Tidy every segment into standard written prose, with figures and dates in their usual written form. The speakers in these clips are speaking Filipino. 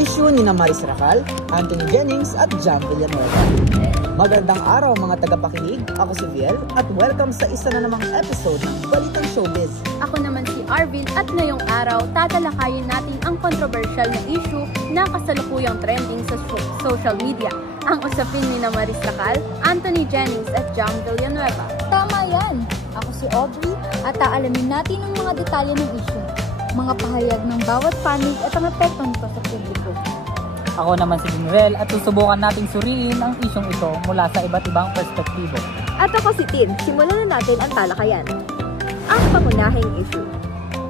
issue ni Maris Racal, Anthony Jennings at Jam Villanueva. Magandang araw mga tagapakinig, ako si Viel at welcome sa isa na namang episode ng Balitang Showbiz. Ako naman si Arvin at ngayong araw tatalakayin natin ang controversial na issue na kasalukuyang trending sa social media. Ang usapin ni Maris Racal, Anthony Jennings at Jam Villanueva. Tama yan! Ako si Aubrey at aalamin natin ang mga detalye ng issue, mga pahayag ng bawat panig at ang epekto nito sa publiko. Ako naman si Dinrel at susubukan nating suriin ang isyong ito mula sa iba't ibang perspektibo. At ako si Tin, simulan na natin ang talakayan. Ang pangunahing issue.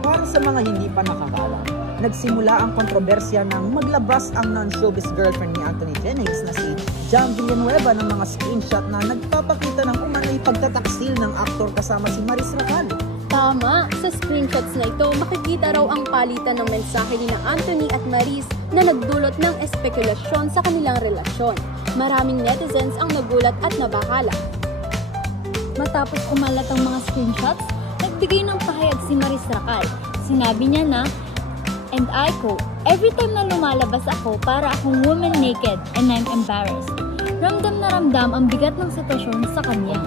Para sa mga hindi pa nakakaalam, nagsimula ang kontrobersya nang maglabas ang non-showbiz girlfriend ni Anthony Jennings na si Jam Villanueva ng mga screenshot na nagpapakita ng umano'y pagtataksil ng aktor kasama si Maris Racal. Tama! Sa screenshots na ito, makikita raw ang palitan ng mensahe ni Anthony at Maris na nagdulot ng espekulasyon sa kanilang relasyon. Maraming netizens ang nagulat at nabahala. Matapos kumalat ang mga screenshots, nagbigay ng pahayag si Maris Racal. Sinabi niya na, and I quote, "Every time na lumalabas ako, para akong woman naked and I'm embarrassed." Ramdam na ramdam ang bigat ng sitwasyon sa kanya.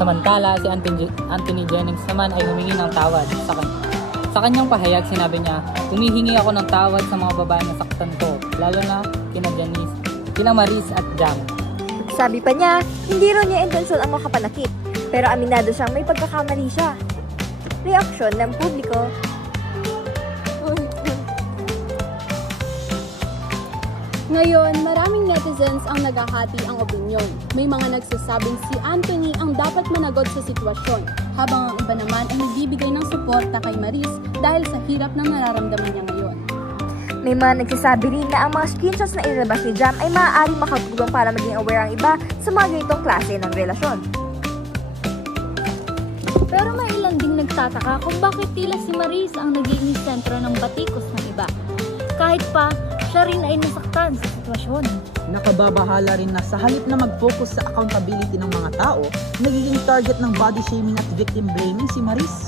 Samantala, si Anthony Jennings naman ay humingi ng tawad sa kanyang pahayag. Sinabi niya, "Humihingi ako ng tawad sa mga babae na saktan ko, lalo na kina Janice, kina Maris at Jam." Sabi pa niya, hindi raw niya intensyon ang makapanakit, pero aminado siyang may pagkakamali siya. Reaksyon ng publiko. Ngayon, maraming netizens ang naghahati ang opinyon. May mga nagsasabing si Anthony ang dapat managot sa sitwasyon, habang ang iba naman ay nagbibigay ng suporta kay Maris dahil sa hirap na nararamdaman niya ngayon. May mga nagsasabi rin na ang mga screenshots na inilabas ni Jam ay maaaring makatulong para maging aware ang iba sa mga ganitong klase ng relasyon. Pero may ilan ding nagtataka kung bakit tila si Maris ang naging sentro ng batikos ng iba. Kahit pa, siya rin ay nasaktan sa sitwasyon. Nakababahala rin na sa halip na mag-focus sa accountability ng mga tao, nagiging target ng body shaming at victim blaming si Maris.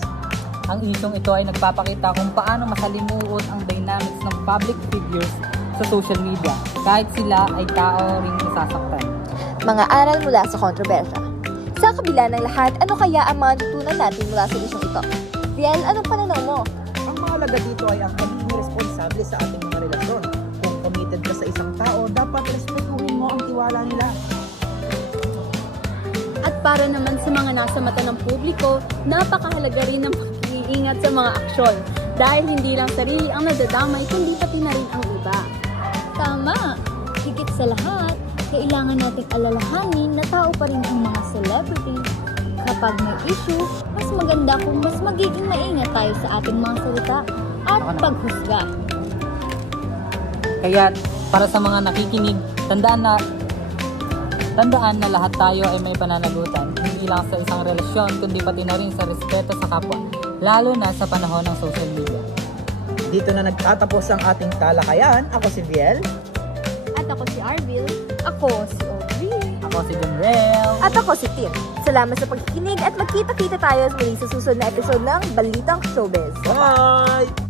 Ang isyong ito ay nagpapakita kung paano masalimuot ang dynamics ng public figures sa social media, kahit sila ay tao ring nasasaktan. Mga aral mula sa kontrobersya. Sa kabila ng lahat, ano kaya ang mga tutunan natin mula sa isyong ito? Riel, anong pananaw mo? Ang mahalaga dito ay ang pagiging responsable sa ating mga relasyon. Kung committed ka sa isang tao, dapat respetuhin mo ang tiwala nila. At para naman sa mga nasa mata ng publiko, napakahalaga rin ng pag-iingat sa mga aksyon dahil hindi lang sarili ang nadadamay kundi pati na rin ang iba. Tama! Higit sa lahat, kailangan nating alalahanin na tao pa rin ang mga celebrity. Kapag may issue, mas maganda kung mas magiging maingat tayo sa ating mga salita at paghusga. Kaya para sa mga nakikinig, tandaan na lahat tayo ay may pananagutan, hindi lang sa isang relasyon kundi pati na rin sa respeto sa kapwa, lalo na sa panahon ng social media. Dito na nagtatapos ang ating talakayan. Ako si Viel. At ako si Arvil. Ako si Aubrey. Ako si Dinrel. At ako si Tin. Salamat sa pagkikinig at magkita-kita tayo muli sa susunod na episode ng Balitang Showbiz. Bye!